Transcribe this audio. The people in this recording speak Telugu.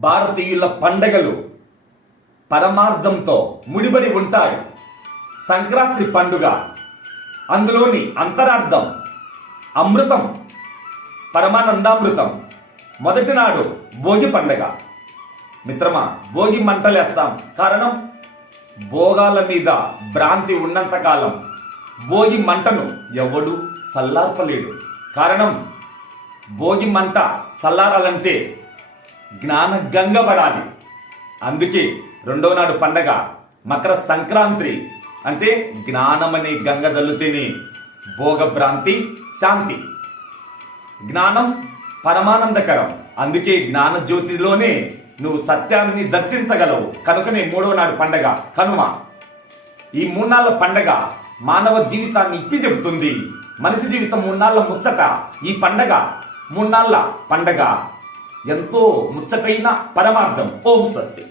భారతీయుల పండగలు పరమార్థంతో ముడిపడి ఉంటాయి. సంక్రాంతి పండుగ, అందులోని అంతరార్థం అమృతం, పరమానందామృతం. మొదటి నాడు భోగి పండగ. మిత్రమా, భోగి మంటలేస్తాం. కారణం, భోగాల మీద భ్రాంతి ఉన్నంతకాలం భోగి మంటను ఎవడు చల్లార్పలేడు. కారణం, భోగి మంట చల్లారాలంటే జ్ఞాన గంగ పడాలి. అందుకే రెండవ నాడు పండగ మకర సంక్రాంతి. అంటే జ్ఞానమనే గంగ దల్లుతేనే భోగ భ్రాంతి శాంతి. జ్ఞానం పరమానందకరం. అందుకే జ్ఞాన జ్యోతిలోనే నువ్వు సత్యాన్ని దర్శించగలవు. కనుకనే మూడవ నాడు పండగ కనుమ. ఈ మూన్నాళ్ళ పండగ మానవ జీవితాన్ని ఇప్పి చెబుతుంది. మనిషి జీవితం మూన్నాళ్ళ ముచ్చట. ఈ పండగ మూన్నాళ్ళ పండగ ఎంతో ముచ్చటైన పరమార్థం. ఓం స్వస్తి.